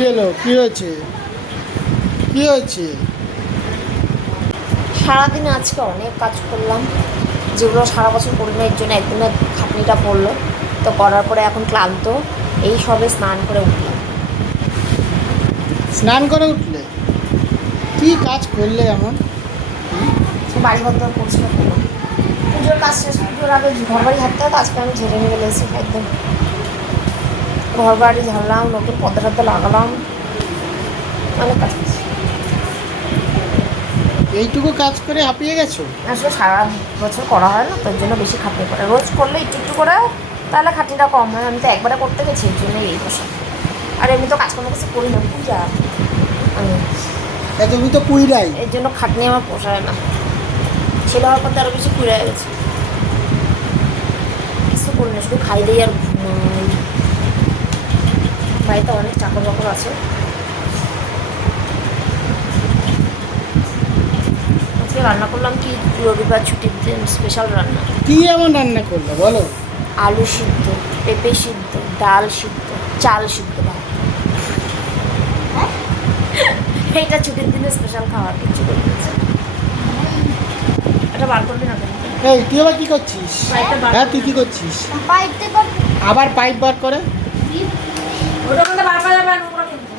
কি হলো? কি হয়েছে? কি হয়েছে? সারাদিনে আজকে অনেক কাজ করলাম, যেগুলো সারা বছর করি না, এর জন্য একদিনে খাটনিটা পড়লো। তো করার পরে এখন ক্লান্ত, এই সবে স্নান করে উঠলাম। স্নান করে উঠলে? কি কাজ করলে এমন? বাড়ি ঘর তো পরিষ্কার করলাম, পুজোর কাজ শেষ, পুজোর আগে ঘর বাড়ি হাঁটতে হয়, তো আজকে আমি ঝেড়ে নিয়ে এসেছি একদম। ঘর বাড়ি ঝাড়লাম, নতুন পর্দা টর্দা লাগালাম, অনেক কাজ করছি। এইটুকু কাজ করে হাঁপিয়ে গেছো? আসলে সারা বছর করা হয় না, তার জন্য বেশি খাটনি পড়ে। রোজ করলে একটু একটু করে তাহলে খাটনিটা কম হয়। আমি তো একবারে করতে গেছি, এর জন্য এই বছর। আর এমনি তো কাজকর্ম কিছু করি না, পূজা আমি, তুমি তো পুইরাই। এর জন্য খাটনি আমার পোষায় না। ছেলে হওয়ার পর তো আরও বেশি কুড়ে গেছে, কিছু করি না, শুধু খাই দিই আর ঘুমাই। বাড়িতে অনেক চাকর বাকর আছে। আজকে রান্না করলাম কি, রবিবার ছুটির দিন স্পেশাল রান্না। কি এমন রান্না করলে বলো? আলু সিদ্ধ, পেঁপে সিদ্ধ, ডাল সিদ্ধ, চাল সিদ্ধ, ভাত। এইটা ছুটির দিনে স্পেশাল খাবার, কিছু করে দিয়েছে। এটা বার করবি না কেন? এই তুই আবার কি করছিস? পাইপটা বার হ্যাঁ, করে তুই কি না। করছিস? আবার পাইপ বার করে? ওটা মধ্যে বার করা যাবে না, নোংরা কিন্তু।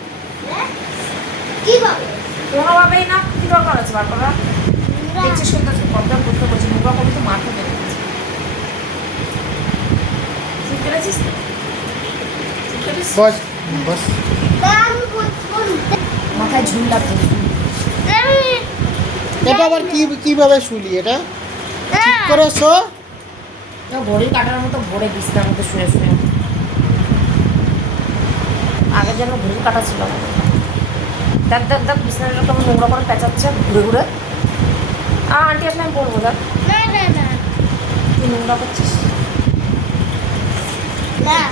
কোনোভাবেই না, কি দরকার আছে বার করা? দেখছিস কিন্তু প্রবলেম করতে করছি, নোংরা করলে তো মাঠে বেড়ে গেছে। ঠিক পেরেছিস তো? ঠিক পেরেছিস? বস বস। মাথায় ঝুল লাগবে। এটা আবার কিভাবে শুলি এটা? ঠিক করে শো। ঘড়ির কাটার মতো ভরে বিছনার মধ্যে শুয়ে শুয়ে। আগের যেন ঘড়ির কাটা ছিল না। দেখ দেখ দেখ, বিছনাটা কেমন নোংরা করে পেঁচাচ্ছে ঘুরে ঘুরে। আন্টি আসলে আমি বলবো, দেখ তুই নোংরা করছিস।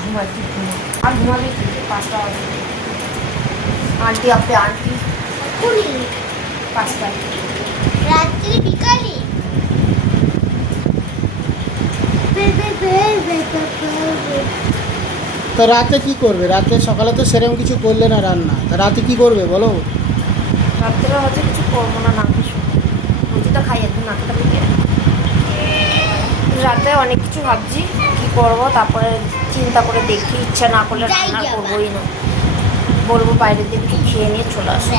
ঘুমা, তুই ঘুমা। আর ঘুমাবি কি? 5টা বাজে। আন্টি আপনি আন্টি 5টায়। রাত্রি বিকালে তো রাতে কি করবে? রাতে সকালে তো সেরকম কিছু করলে না রান্না, তা রাতে কি করবে বলো? রাত্রে হচ্ছে কিছু করবো না, না কিছু রুটিটা খাই একদম, নাকিটা থেকে। রাতে অনেক কিছু ভাবছি কি করবো, তারপরে চিন্তা করে দেখি, ইচ্ছা না করলে রান্না করবোই না, বলবো বাইরের দিকে একটু খেয়ে নিয়ে চলে আসবো।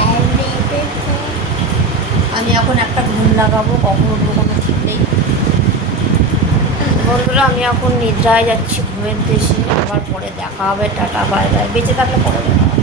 আমি এখন একটা ঘুম লাগাবো, কখন উঠবো কোনো ঠিক নেই। বন্ধুরা, আমি এখন নিদ্রায় যাচ্ছি ঘুমের দেশে, আবার পরে দেখা হবে, টাটা বাই বাই, বেঁচে থাকলে পরে দেখা হবে।